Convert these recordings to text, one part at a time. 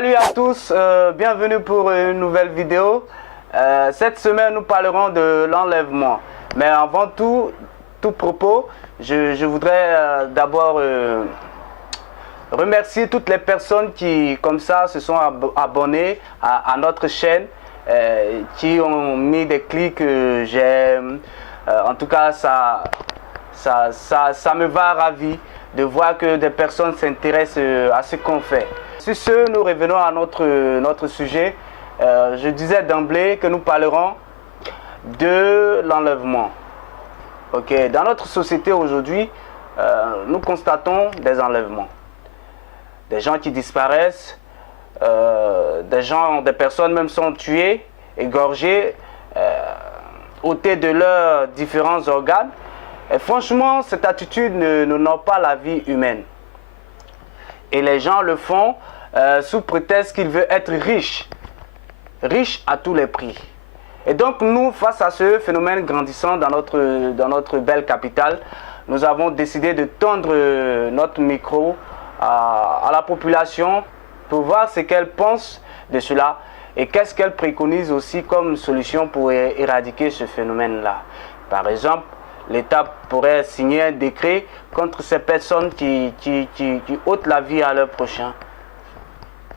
Salut à tous, bienvenue pour une nouvelle vidéo. Cette semaine, nous parlerons de l'enlèvement. Mais avant tout propos, je voudrais d'abord remercier toutes les personnes qui, comme ça, se sont abonnées à notre chaîne, qui ont mis des clics j'aime. En tout cas, ça me va ravi de voir que des personnes s'intéressent à ce qu'on fait. Sur ce, nous revenons à notre sujet. Je disais d'emblée que nous parlerons de l'enlèvement. Okay. Dans notre société aujourd'hui, nous constatons des enlèvements. Des gens qui disparaissent, des personnes même sont tuées, égorgées, ôtées de leurs différents organes. Et franchement, cette attitude n'honore pas la vie humaine. Et les gens le font sous prétexte qu'ils veulent être riches. Riches à tous les prix. Et donc nous, face à ce phénomène grandissant dans notre belle capitale, nous avons décidé de tendre notre micro à la population pour voir ce qu'elle pense de cela et qu'est-ce qu'elle préconise aussi comme solution pour éradiquer ce phénomène-là. Par exemple, l'État pourrait signer un décret contre ces personnes qui ôtent la vie à leurs prochains.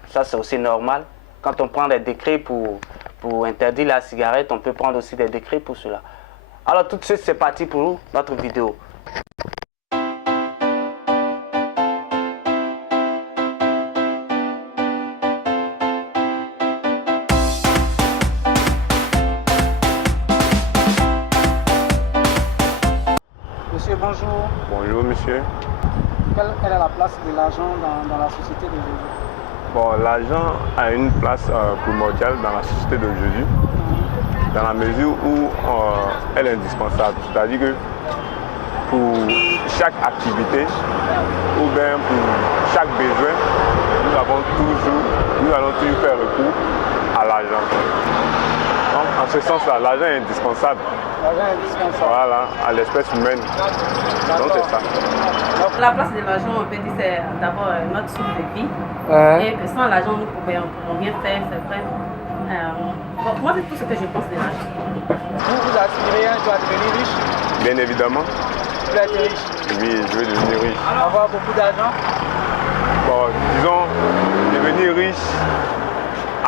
Ça, c'est aussi normal. Quand on prend des décrets pour interdire la cigarette, on peut prendre aussi des décrets pour cela. Alors, tout de suite, c'est parti pour notre vidéo. Monsieur, bonjour. Bonjour, monsieur. Quelle est la place de l'argent dans la société d'aujourd'hui? Bon, l'argent a une place primordiale dans la société d'aujourd'hui, dans la mesure où elle est indispensable. C'est-à-dire que pour chaque activité ou bien pour chaque besoin, nous allons toujours faire recours à l'argent. Donc, en ce sens-là, l'argent est indispensable. L'argent est indispensable. Voilà, à l'espèce humaine. Donc c'est ça. Donc la place de l'argent, on peut dire, c'est d'abord notre source de vie. Et que sans l'argent, nous ne pouvons rien faire, c'est vrai. Bon, moi, c'est tout ce que je pense déjà. Vous aspirez un jour à devenir riche? Bien évidemment. Vous voulez être riche? Oui, je veux devenir riche. Avoir beaucoup d'argent? Bon, disons, devenir riche,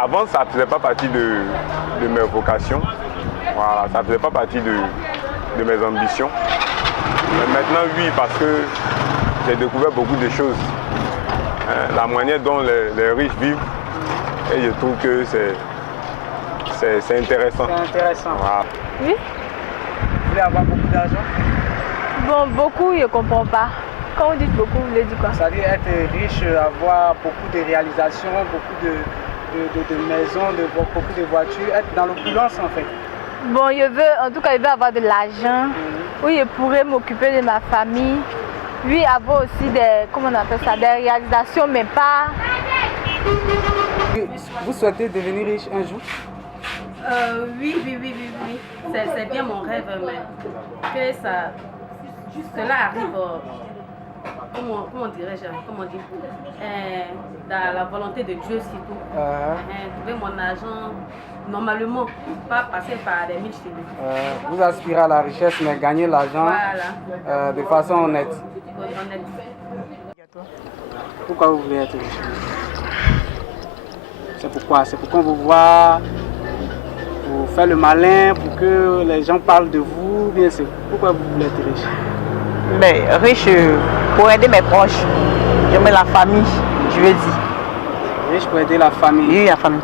avant ça ne faisait pas partie de mes vocations. Voilà, ça ne faisait pas partie de mes ambitions. Mais maintenant, oui, parce que j'ai découvert beaucoup de choses. La manière dont les riches vivent, et je trouve que c'est intéressant. C'est intéressant. Voilà. Oui. Vous voulez avoir beaucoup d'argent? Bon, beaucoup, je ne comprends pas. Quand vous dites beaucoup, vous voulez dire quoi? C'est-à-dire être riche, avoir beaucoup de réalisations, beaucoup de maisons, beaucoup de voitures, être dans l'opulence en fait. Bon, en tout cas, je veux avoir de l'argent. Oui, je pourrais m'occuper de ma famille. Oui, avoir aussi des réalisations, mais pas... Vous souhaitez devenir riche un jour? Oui. C'est bien mon rêve, mais que cela arrive, comment dirais-je, dans la volonté de Dieu surtout. Trouver mon argent normalement, pas passer par des mille cheveux. Vous aspirez à la richesse, mais gagner l'argent de façon honnête. Honnête. Pourquoi vous voulez être riche? C'est pourquoi? C'est pour qu'on vous voit, pour faire le malin, pour que les gens parlent de vous, bien c'est pourquoi vous voulez être riche? Mais riche pour aider mes proches, j'aime la famille, je veux dire. Riche pour aider la famille? Oui, la famille.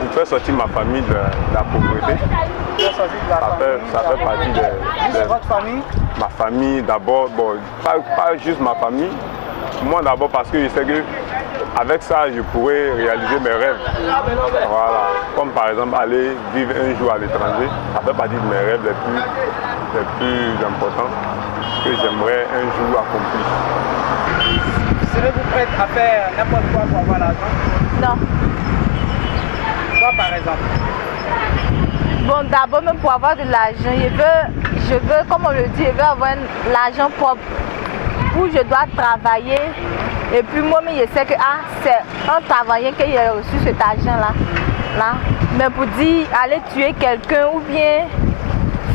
Pour faire sortir ma famille de la pauvreté, ça fait partie de votre famille? Ma famille d'abord, bon, pas juste ma famille, moi d'abord parce que je sais que avec ça je pourrais réaliser mes rêves. Voilà. Comme par exemple aller vivre un jour à l'étranger, ça fait partie de mes rêves les plus importants que j'aimerais un jour accomplir. Serez-vous prête à faire n'importe quoi pour avoir l'argent? Non. Quoi par exemple? Bon, d'abord, même pour avoir de l'argent, je veux, comme on le dit, je veux avoir l'argent propre où je dois travailler Et puis moi-même, je sais que c'est un travailleur qui a reçu cet argent-là. Là. Mais pour dire, aller tuer quelqu'un ou bien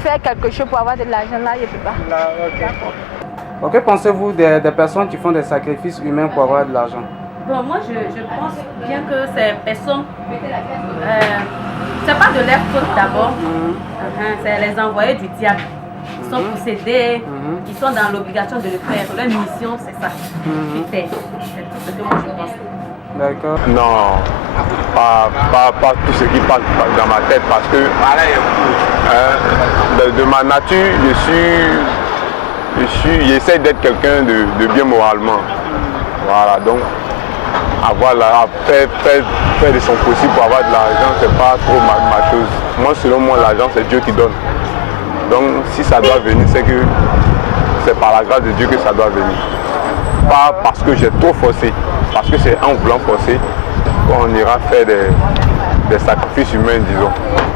faire quelque chose pour avoir de l'argent, là, je ne peux pas. Là, ok. Que pensez-vous des personnes qui font des sacrifices humains pour avoir de l'argent? Bon, moi, je pense bien que ces personnes, c'est pas de leur faute d'abord, c'est les envoyés du diable. Ils sont possédés, ils sont dans l'obligation de le faire. Leur mission, c'est ça. C'est tout ce que moi je pense. D'accord. Non, pas tout ce qui passe dans ma tête parce que de ma nature, j'essaie d'être quelqu'un de bien moralement. Voilà, donc faire de son possible pour avoir de l'argent, c'est pas trop ma chose. Moi, selon moi, l'argent, c'est Dieu qui donne. Donc, si ça doit venir, c'est que c'est par la grâce de Dieu que ça doit venir. Pas parce que j'ai trop forcé, parce que c'est en voulant forcer qu'on ira faire des sacrifices humains, disons,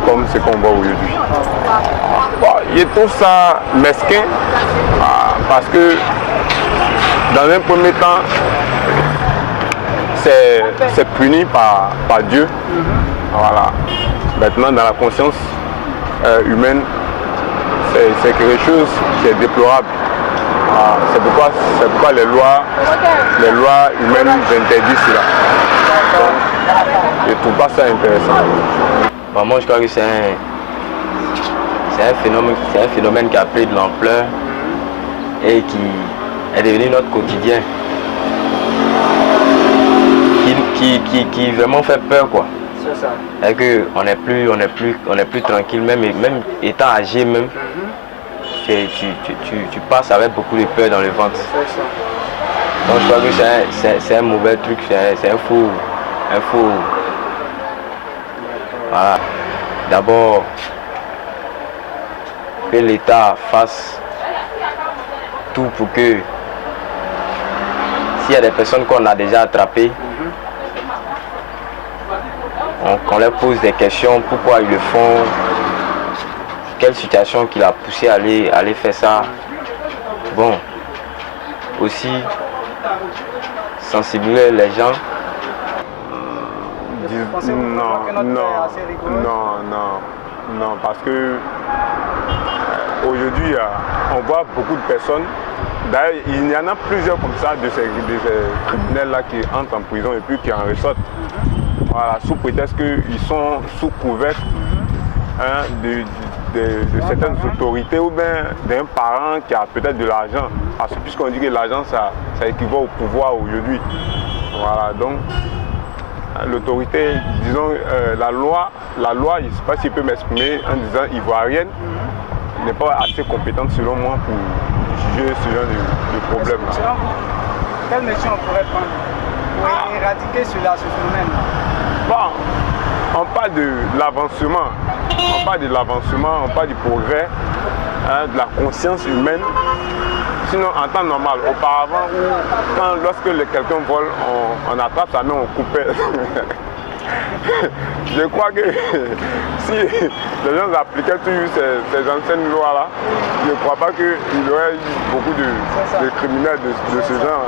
comme ce qu'on voit aujourd'hui. Bon, je trouve ça mesquin parce que dans un premier temps, c'est puni par Dieu. Voilà. Maintenant, dans la conscience humaine, c'est quelque chose qui est déplorable. C'est pourquoi les lois humaines interdisent cela. Donc, je ne trouve pas ça intéressant. Bon, moi, je crois que c'est un phénomène qui a pris de l'ampleur et qui est devenu notre quotidien. Qui vraiment fait peur, quoi. C'est ça. Et qu'on n'est plus tranquille, même étant âgé même. Tu passes avec beaucoup de peur dans le ventre. C'est ça. Donc je crois que c'est un mauvais truc, c'est un faux. Voilà. D'abord, que l'État fasse tout pour que s'il y a des personnes qu'on a déjà attrapées, qu'on leur pose des questions, pourquoi ils le font, quelle situation qui l'a poussé à aller faire ça. Bon, aussi sensibiliser les gens. Non, parce que aujourd'hui, on voit beaucoup de personnes. D'ailleurs, il y en a plusieurs comme ça de ces criminels-là qui entrent en prison et puis qui en ressortent. Voilà, sous prétexte qu'ils sont sous couvercle de certaines autorités ou bien d'un parent qui a peut-être de l'argent. Parce que puisqu'on dit que l'argent, ça équivaut au pouvoir aujourd'hui. Voilà, donc l'autorité, disons, la loi, je ne sais pas s'il peut m'exprimer en disant ivoirienne, n'est pas assez compétente selon moi pour juger ce genre de problème. Selon vous, quelle mesure on pourrait prendre pour éradiquer ce phénomène? Bon, on parle de l'avancement, on parle du progrès, de la conscience humaine. Sinon, en temps normal, auparavant, lorsque quelqu'un vole, on attrape sa main, on coupait. Je crois que si les gens appliquaient toujours ces anciennes lois-là, je ne crois pas qu'il y aurait eu beaucoup de criminels de ce genre.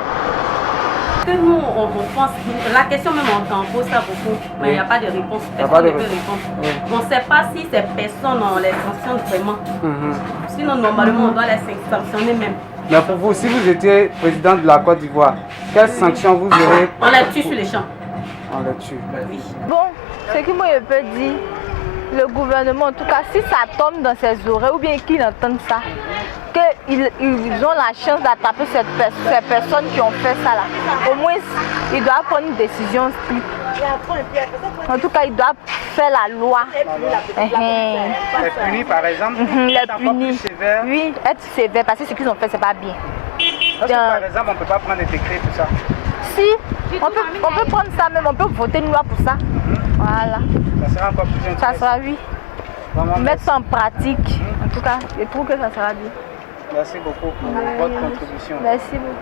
Que nous, on pense, la question même on pose ça beaucoup, mais il n'y a pas de réponse. Personne ne peut répondre. On ne sait pas si ces personnes, on les sanctionne vraiment. Sinon, normalement, on doit les sanctionner même. Mais pour vous, si vous étiez président de la Côte d'Ivoire, quelles sanctions vous aurez? On les tue sur les champs. On les tue. Oui. Bon, ce que moi je peux dire, le gouvernement, en tout cas, si ça tombe dans ses oreilles ou bien qu'ils entendent ça, qu'ils ont la chance d'attraper ces personnes qui ont fait ça là, au moins ils doivent prendre une décision stricte. En tout cas, ils doivent faire la loi. Les punis par exemple, les punis. Oui, être sévère parce que ce qu'ils ont fait, c'est pas bien. Parce que, par exemple, on ne peut pas prendre des décrets pour ça. Si, on peut prendre ça même, on peut voter une loi pour ça. Voilà. Ça sera encore plus intéressant. Ça sera, oui. Vraiment, mettre ça en pratique. En tout cas, je trouve que ça sera bien. Merci beaucoup pour votre contribution. Merci beaucoup.